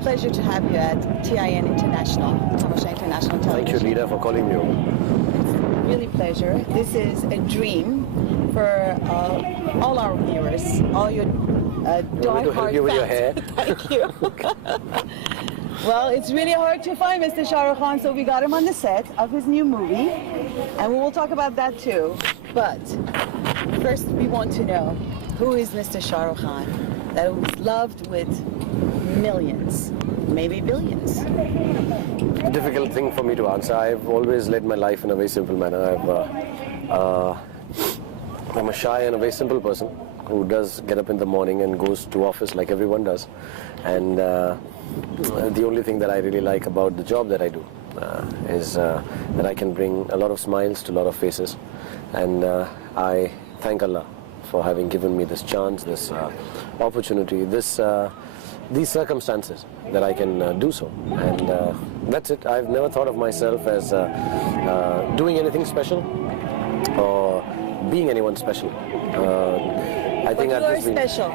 pleasure to have you at TIN International, Tamasha International Television. Thank you, Lida, for calling me over. It's really a pleasure. This is a dream for all our viewers, all your die-hard fans. You with your hair? Thank you. Well, it's really hard to find Mr. Shahrukh Khan, so we got him on the set of his new movie, and we will talk about that too. But first, we want to know, who is Mr. Shahrukh Khan that was loved with millions, maybe billions? It's a difficult thing for me to answer. I've always led my life in a very simple manner. I'm a shy and a very simple person who does get up in the morning and goes to office like everyone does. And the only thing that I really like about the job that I do is that I can bring a lot of smiles to a lot of faces. And I thank Allah for having given me this chance, this opportunity, these circumstances that I can do so. And that's it. I've never thought of myself as doing anything special or being anyone special. I think but you are special.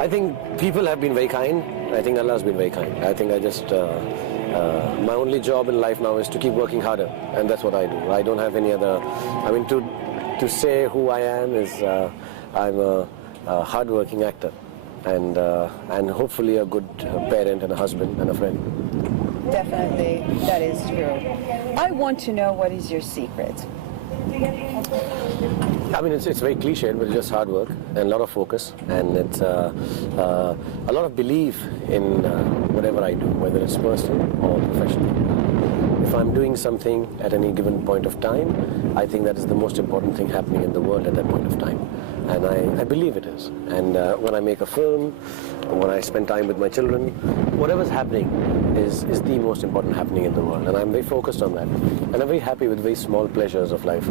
I think people have been very kind. I think Allah has been very kind. I think I just, my only job in life now is to keep working harder, and that's what I do. I don't have any other, I mean, to say who I am is, I'm a hard-working actor, and hopefully a good parent and a husband and a friend. Definitely, that is true. I want to know, what is your secret? I mean, it's very cliched, but it's just hard work and a lot of focus, and it's a lot of belief in whatever I do, whether it's personal or professional. If I'm doing something at any given point of time, I think that is the most important thing happening in the world at that point of time. And I believe it is. And when I make a film, when I spend time with my children, whatever's happening is the most important happening in the world. And I'm very focused on that. And I'm very happy with very small pleasures of life.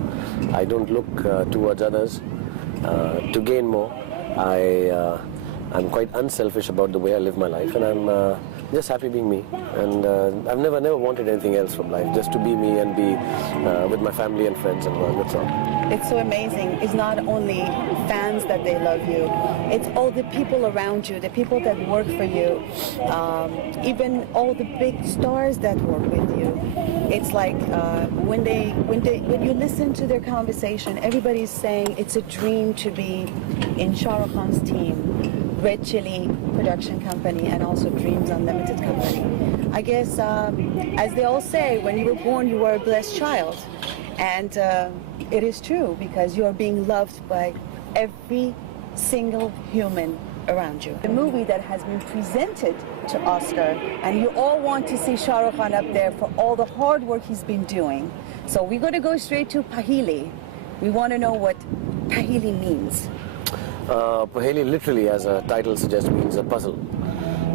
I don't look towards others to gain more. I'm quite unselfish about the way I live my life, and I'm just happy being me. And I've never wanted anything else from life, just to be me and be with my family and friends and all. That's all. It's so amazing. It's not only fans that they love you, it's all the people around you, the people that work for you, even all the big stars that work with you. It's like when you listen to their conversation, everybody's saying it's a dream to be in Shahrukh Khan's team, Red Chili production company, and also Dreams Unlimited company. I guess, as they all say, when you were born, you were a blessed child. And it is true, because you are being loved by every single human around you. The movie that has been presented to Oscar, and you all want to see Shahrukh Khan up there for all the hard work he's been doing. So we're going to go straight to Paheli. We want to know what Paheli means. Paheli literally, as a title suggests, means a puzzle.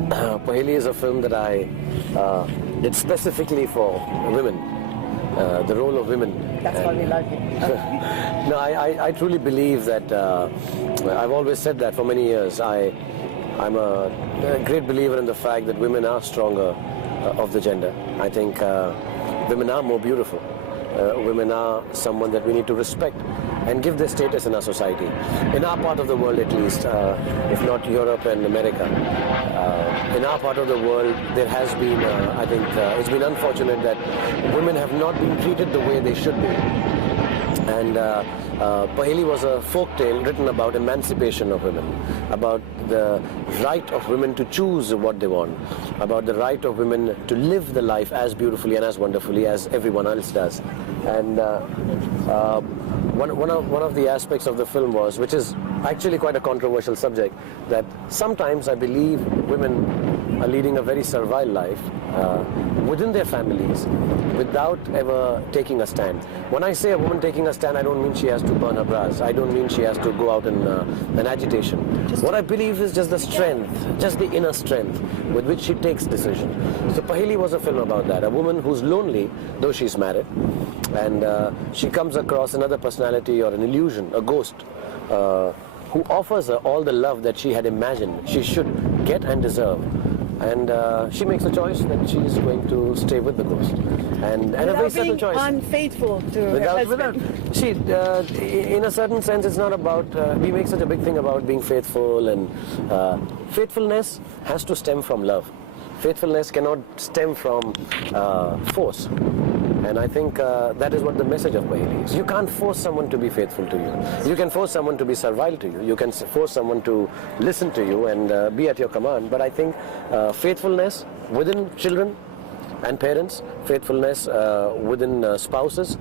Paheli is a film that I did specifically for women, the role of women. That's why we love you. No, I truly believe that, I've always said that for many years. I'm a great believer in the fact that women are stronger of the gender. I think women are more beautiful. Women are someone that we need to respect and give their status in our society. In our part of the world, at least, if not Europe and America, in our part of the world, there has been, I think, it's been unfortunate that women have not been treated the way they should be. And Paheli was a folk tale written about emancipation of women, about the right of women to choose what they want, about the right of women to live the life as beautifully and as wonderfully as everyone else does. And one of the aspects of the film was, which is actually quite a controversial subject, that sometimes I believe women are leading a very servile life within their families without ever taking a stand. When I say a woman taking a stand, I don't mean she has to burn her bras. I don't mean she has to go out in an agitation. What I believe is just the strength, just the inner strength with which she takes decisions. So Paheli was a film about that. A woman who's lonely, though she's married, and she comes across another personality or an illusion, a ghost, who offers her all the love that she had imagined she should get and deserve. And she makes a choice that she's going to stay with the ghost. And a very subtle choice. Unfaithful to her husband. See, in a certain sense, it's not about, we make such a big thing about being faithful, and faithfulness has to stem from love. Faithfulness cannot stem from force. And I think that is what the message of Paheli is. You can't force someone to be faithful to you. You can force someone to be servile to you. You can force someone to listen to you and be at your command. But I think faithfulness within children and parents, faithfulness within spouses,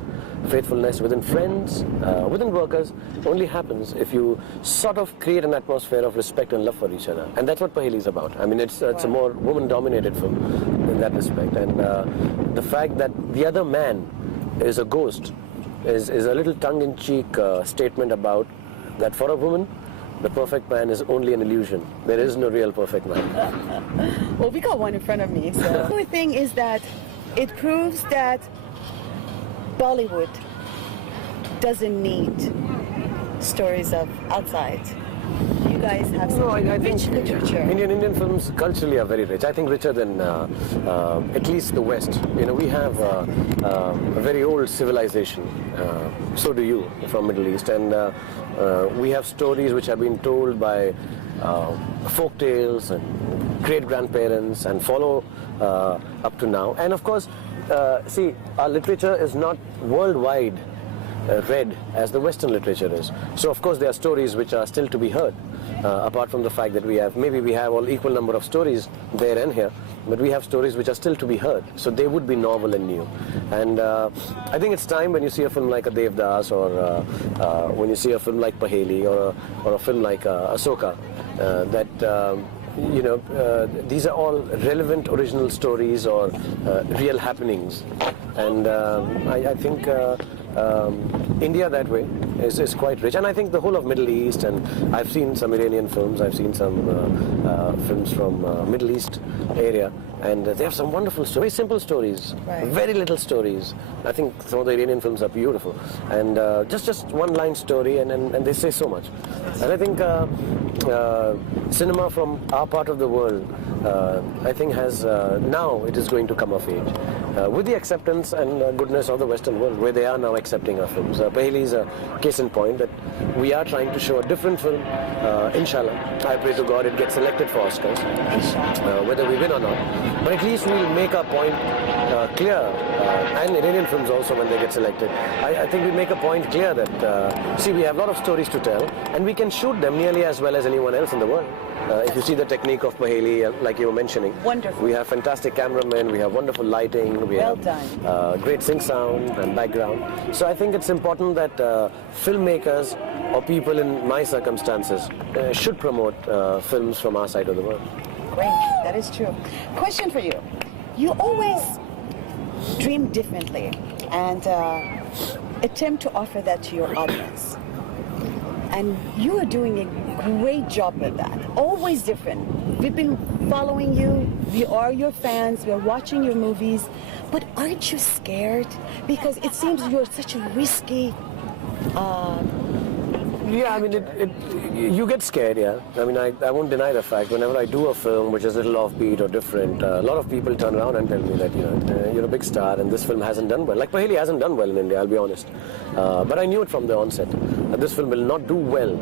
faithfulness within friends, within workers, only happens if you sort of create an atmosphere of respect and love for each other. And that's what Paheli is about. I mean, it's a more woman-dominated film in that respect. And the fact that the other man is a ghost is a little tongue-in-cheek statement about that for a woman, the perfect man is only an illusion. There is no real perfect man. Well, we got one in front of me. So the only thing is that it proves that Bollywood doesn't need stories of outside. You guys have such rich literature. Indian films culturally are very rich. I think richer than at least the West. You know, we have a very old civilization. So do you from Middle East, and we have stories which have been told by folk tales and great grandparents and follow up to now. And of course, see, our literature is not worldwide read as the Western literature is. So of course there are stories which are still to be heard, apart from the fact that we have all equal number of stories there and here, but we have stories which are still to be heard. So they would be novel and new. And I think it's time when you see a film like a Devdas, or when you see a film like Paheli, or a film like Asoka, that you know, these are all relevant original stories or real happenings. And I think India that way is quite rich, and I think the whole of Middle East, and I've seen some Iranian films, I've seen some films from Middle East area, and they have some wonderful stories, very simple stories, very little stories. I think some of the Iranian films are beautiful, and just one line story, and they say so much. And I think cinema from our part of the world, I think has now it is going to come of age with the acceptance and goodness of the Western world, where they are now accepting our films. Paheli is a case in point that we are trying to show a different film. Inshallah, I pray to God it gets selected for Oscars, whether we win or not. But at least we'll make our point clear, and Iranian films also when they get selected. I think we make a point clear that, see, we have a lot of stories to tell, and we can shoot them nearly as well as anyone else in the world. If you see the technique of Paheli, like you were mentioning, wonderful. We have fantastic cameramen, we have wonderful lighting, we have great sync sound and background. So I think it's important that filmmakers or people in my circumstances should promote films from our side of the world. Great, that is true. Question for you. You always dream differently and attempt to offer that to your audience. And you are doing a great job with that. Always different. We've been following you. We are your fans. We're watching your movies. But aren't you scared? Because it seems you're such a risky... Yeah, I mean, you get scared, yeah. I mean, I won't deny the fact, whenever I do a film which is a little offbeat or different, a lot of people turn around and tell me that, you know, you're a big star and this film hasn't done well. Like Paheli hasn't done well in India, I'll be honest. But I knew it from the onset. This film will not do well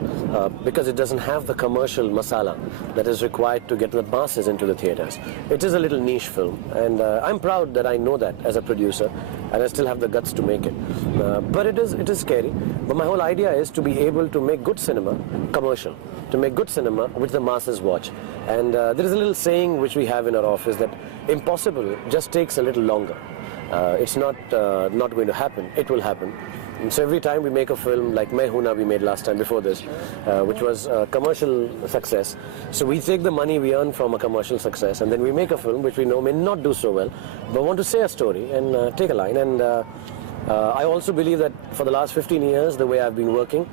because it doesn't have the commercial masala that is required to get the masses into the theaters. It is a little niche film, and I'm proud that I know that as a producer, and I still have the guts to make it. But it is scary. But my whole idea is to be able to make good cinema commercial, to make good cinema which the masses watch. And there is a little saying which we have in our office that impossible just takes a little longer. It's not going to happen, it will happen. And so every time we make a film like Main Hoon Na we made last time before this, which was a commercial success. So we take the money we earn from a commercial success and then we make a film which we know may not do so well, but want to say a story and take a line. And I also believe that for the last 15 years, the way I've been working,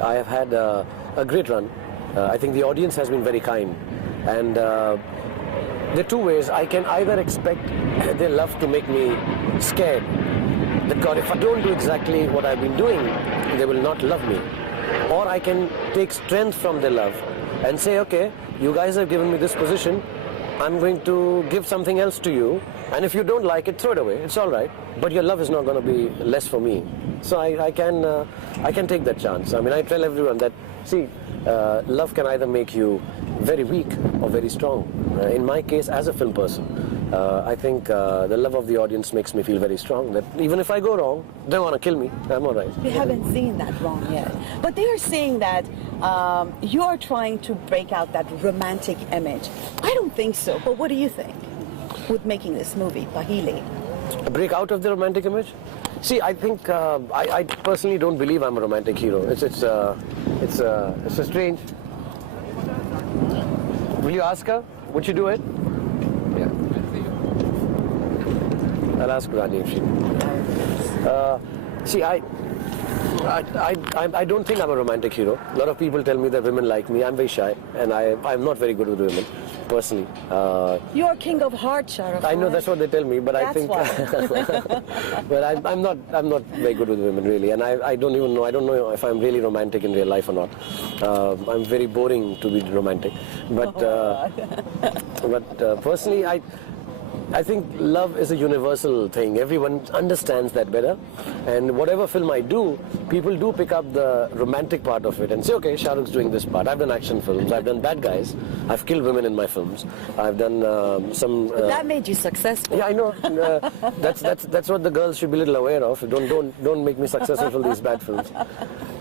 I have had a great run. I think the audience has been very kind. And there are two ways. I can either expect their love to make me scared, that God, if I don't do exactly what I've been doing, they will not love me. Or I can take strength from their love and say, okay, you guys have given me this position, I'm going to give something else to you, and if you don't like it, throw it away, it's all right, but your love is not going to be less for me. So I can take that chance. I mean, I tell everyone that See, love can either make you very weak or very strong. In my case, as a film person, I think the love of the audience makes me feel very strong. That even if I go wrong, they want to kill me. I'm all right. We haven't seen that wrong yet. But they are saying that you are trying to break out that romantic image. I don't think so. But what do you think with making this movie, Pahili? A break out of the romantic image? See, I think I personally don't believe I'm a romantic hero. It's strange. Will you ask her? Would you do it? Yeah. I'll ask Rani if she. See, I don't think I'm a romantic hero. A lot of people tell me that women like me. I'm very shy, and I'm not very good with women, personally. You're king of hearts, SHAHRUKH. I know that's what they tell me, but that's I think. Why. But I'm not very good with women really, and I don't even know. I don't know if I'm really romantic in real life or not. I'm very boring to be romantic, but personally, I think love is a universal thing. Everyone understands that better. And whatever film I do, people do pick up the romantic part of it and say, okay, Shahrukh's doing this part. I've done action films. I've done bad guys. I've killed women in my films. I've done some... But that made you successful. Yeah, I know. That's what the girls should be a little aware of. Don't make me successful for these bad films.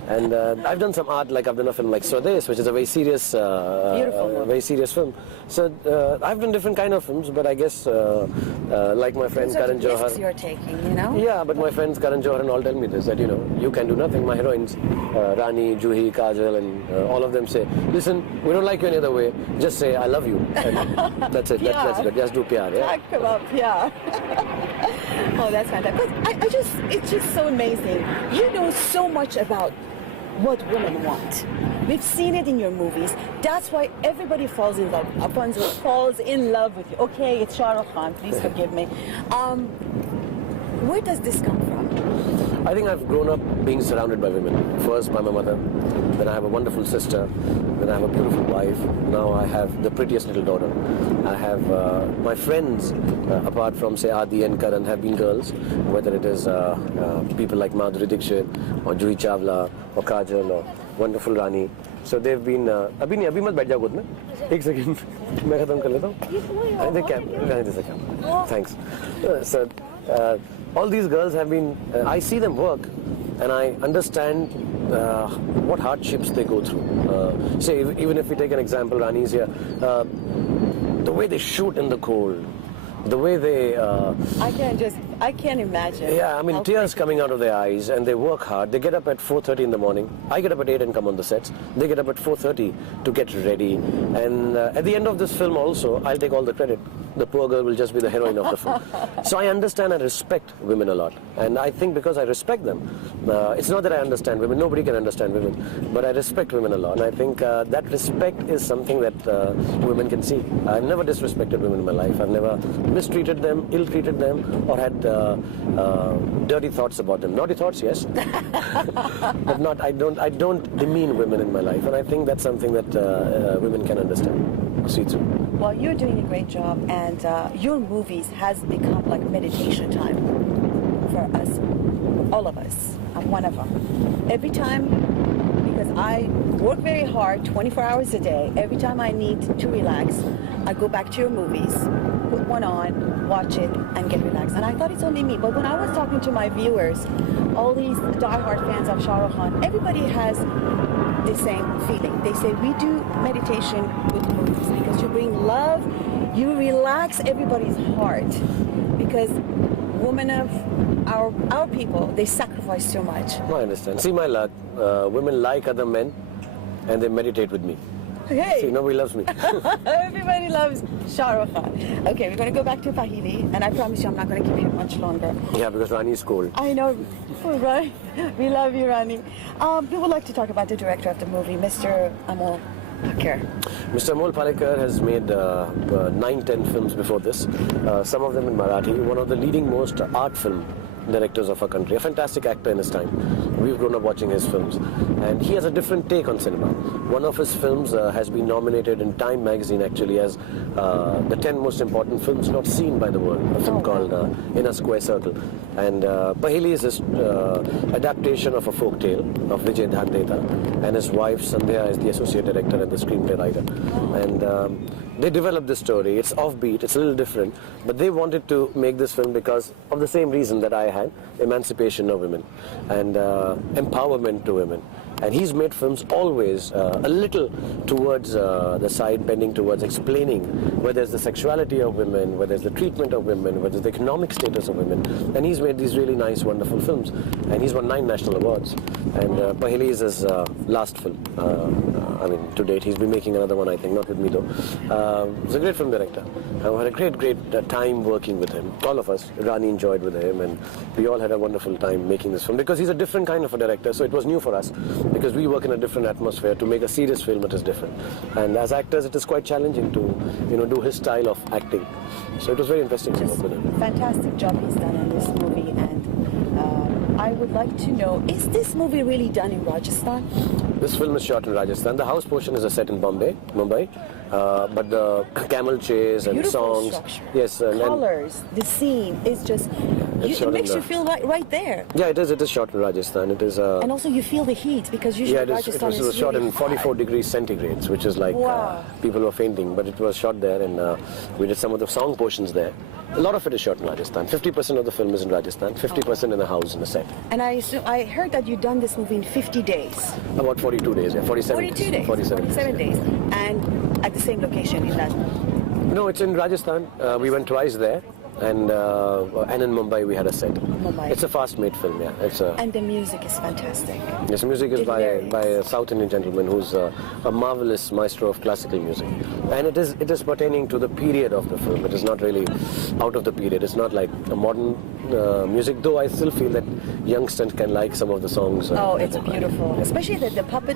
And I've done some art, like I've done a film like Swades, which is a very serious, very serious film. So I've done different kind of films, but I guess like my friend Karan Johar. Risks you're taking, you know. Yeah, but my friends Karan Johar and all tell me this, that you can do nothing. My heroines, Rani, Juhi, Kajal, and all of them say, listen, we don't like you any other way. Just say I love you. And that's it. That's it. Just do PR. Yeah. Talk about PR. Oh, that's fantastic. It's just so amazing. You know so much about what women want. We've seen it in your movies. That's why everybody falls in love. Falls in love with you. Okay, it's SHAHRUKH Khan. Please forgive me. Where does this come from? I think I've grown up being surrounded by women. First by my mother, then I have a wonderful sister, then I have a beautiful wife. Now I have the prettiest little daughter. I have my friends, apart from say Adi and Karan, have been girls, whether it is people like Madhuri Dixit or Juhi Chawla or Kajal or wonderful Rani. So they've been. अभी मत बैठ जाओ खुद में. एक second मैं खत्म कर लेता हूँ. Thanks. So all these girls have been. I see them work, and I understand what hardships they go through. Say even if we take an example, Rani's here. The way they shoot in the cold, the way they... I can't imagine. Yeah, I mean, tears coming out of their eyes, and they work hard. They get up at 4:30 in the morning. I get up at 8 and come on the sets. They get up at 4:30 to get ready. And at the end of this film also, I'll take all the credit. The poor girl will just be the heroine of the film. So I understand and respect women a lot. And I think because I respect them, it's not that I understand women. Nobody can understand women. But I respect women a lot. And I think that respect is something that women can see. I've never disrespected women in my life. I've never mistreated them, ill-treated them, or had dirty thoughts about them. Naughty thoughts, yes. But not, I don't demean women in my life. And I think that's something that women can understand. See through. Well, you're doing a great job, and your movies has become like meditation time for us, all of us. I'm one of them. Every time, because I work very hard, 24 hours a day, every time I need to relax, I go back to your movies, put one on, watch it, and get relaxed. And I thought it's only me, but when I was talking to my viewers, all these diehard fans of SHAHRUKH Khan, everybody has the same feeling. They say we do meditation with movies because you bring love, you relax everybody's heart, because women of our people, they sacrifice so much. I understand. See my luck. Women like other men, and they meditate with me. Hey. See, nobody loves me. Everybody loves SHAHRUKH Khan. Okay, we're going to go back to Pahili, and I promise you I'm not going to keep you much longer. Yeah, because Rani is cold. I know, right? We love you, Rani. We would like to talk about the director of the movie, Mr. Amol Palekar. Mr. Amol Palekar has made 9-10 films before this, some of them in Marathi, one of the leading most art film directors of our country, a fantastic actor in his time. We've grown up watching his films, and he has a different take on cinema. One of his films has been nominated in Time magazine actually as the 10 most important films not seen by the world, a film called In a Square Circle. And Paheli is this adaptation of a folk tale of Vijay Dhandeta, and his wife Sandhya is the associate director and the screenplay writer. And they developed this story. It's offbeat, it's a little different, but they wanted to make this film because of the same reason that I had, emancipation of women and empowerment to women. And he's made films always a little towards the side, bending towards explaining whether it's the sexuality of women, whether it's the treatment of women, whether it's the economic status of women. And he's made these really nice, wonderful films. And he's won 9 national awards. And Paheli is his last film. I mean, to date, he's been making another one, I think, not with me though. He's a great film director. I had a great time working with him. All of us, Rani enjoyed with him, and we all had a wonderful time making this film because he's a different kind of a director, so it was new for us because we work in a different atmosphere. To make a serious film, it is different. And as actors, it is quite challenging to, do his style of acting. So it was very interesting to work with him. Fantastic job he's done in this movie, and I would like to know, is this movie really done in Rajasthan? This film is shot in Rajasthan. The house portion is a set in Mumbai, but the camel chase and Beautiful songs, structure. yes, Colors, the scene is just, it makes you feel right there. Yeah, it is. It is shot in Rajasthan. It is. And also you feel the heat because usually Rajasthan it was shot really in 44 degrees centigrades, which is like people were fainting. But it was shot there, and we did some of the song portions there. A lot of it is shot in Rajasthan. 50% of the film is in Rajasthan, 50% in the house, in the set. And I heard that you've done this movie in 50 days. About 42 days, yeah, 47 42 days. 47 days. And at the same location in that. No, it's in Rajasthan. We went twice there. And in Mumbai we had a set. Mumbai. It's a fast-made film, yeah. And the music is fantastic. Yes, the music is by a South Indian gentleman who's a marvelous maestro of classical music. And it is pertaining to the period of the film. It is not really out of the period. It's not like a modern music, though I still feel that youngsters can like some of the songs. It's beautiful. Especially the puppet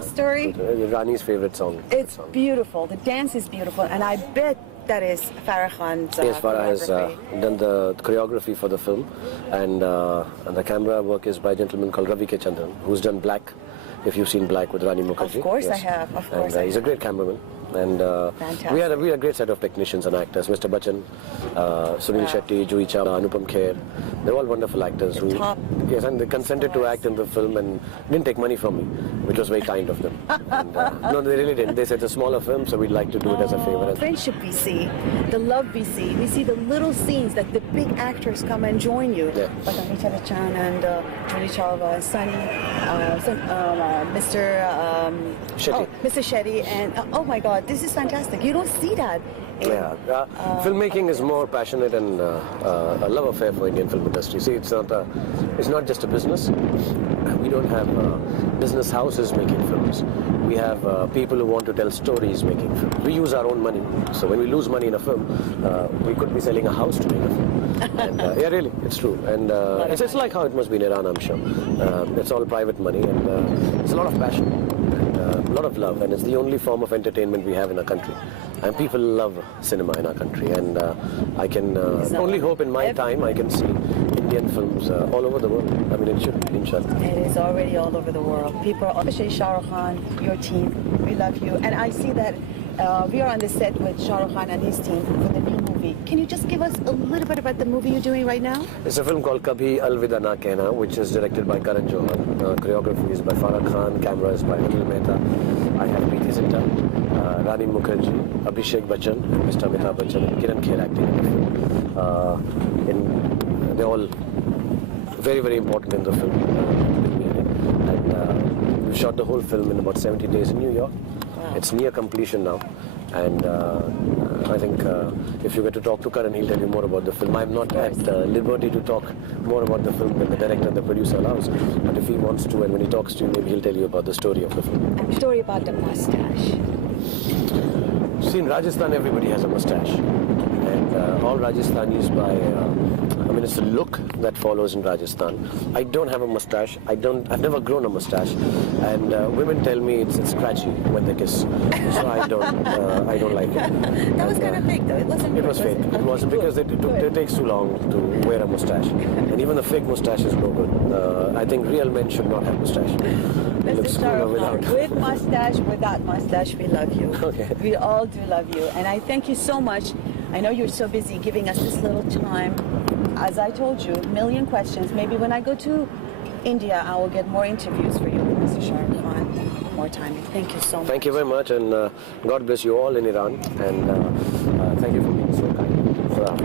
story. Rani's favorite song. It's beautiful. The dance is beautiful. And I bet that is Farah Khan's Yes, Farah has done the choreography for the film, and the camera work is by a gentleman called Ravi K. Chandran, who's done Black, if you've seen Black with Rani Mukherjee. Of course I have, of course. And he's a great cameraman. And we had a great set of technicians and actors. Mr. Bachchan, Sunil Shetty, Juhi Chawla, Anupam Kher. They're all wonderful actors yes, and they consented to act in the film and didn't take money from me, which was very kind of them. And, no, they really didn't. They said it's a smaller film, so we'd like to do it as a favor. Friendship we see, the love we see the little scenes that the big actors come and join you. Yeah. Like Amitabh Bachchan and Juhi Chawla, Sunny, Mr. Shetty, and oh my God, this is fantastic. You don't see that. Filmmaking is more passionate and a love affair for Indian film industry. See, it's not just a business. We don't have business houses making films. We have people who want to tell stories making films. We use our own money. So when we lose money in a film, we could be selling a house to make a film. And, yeah, really, it's true. And it's like how it must be in Iran, I'm sure. It's all private money, and it's a lot of passion. A lot of love, and it's the only form of entertainment we have in our country. And people love cinema in our country, and I can only hope in my time I can see Indian films all over the world. I mean, it should be, inshallah. It is already all over the world. People, especially SHAHRUKH Khan, your team, we love you. And I see that we are on the set with SHAHRUKH Khan and his team for the new movie. Can you just give us a little bit about the movie you're doing right now? It's a film called KABHI ALVIDA NA KEHNA, which is directed by Karan Johar. Choreography is by Farah Khan, camera is by Anil Mehta. I have Preeti Zinta, Rani Mukherjee, Abhishek Bachchan, and Mr. Amitabh Bachchan, and Kiran Kher acting in the film. They're all very, very important in the film. And we've shot the whole film in about 70 days in New York. Wow. It's near completion now. And I think if you get to talk to Karan, he'll tell you more about the film. I'm not at liberty to talk more about the film than the director and the producer allows. But if he wants to, and when he talks to you, maybe he'll tell you about the story of the film. And the story about the mustache. See, in Rajasthan, everybody has a mustache. And all Rajasthanis, by mean, it's a look that follows in Rajasthan. I don't have a mustache. I've never grown a mustache, and women tell me it's scratchy when they kiss, so I don't like it. That was kind of fake, though. It wasn't. It was fake. It wasn't because it takes too long to wear a mustache, and even the fake mustache is no good. I think real men should not have mustache. It looks cooler without. With mustache, without mustache, we love you. Okay. We all do love you, and I thank you so much. I know you're so busy giving us this little time. As I told you, a million questions. Maybe when I go to India, I will get more interviews for you with Mr. Shahrukh Khan. More time. Thank you so much. Thank you very much, and God bless you all in Iran. And thank you for being so kind for us.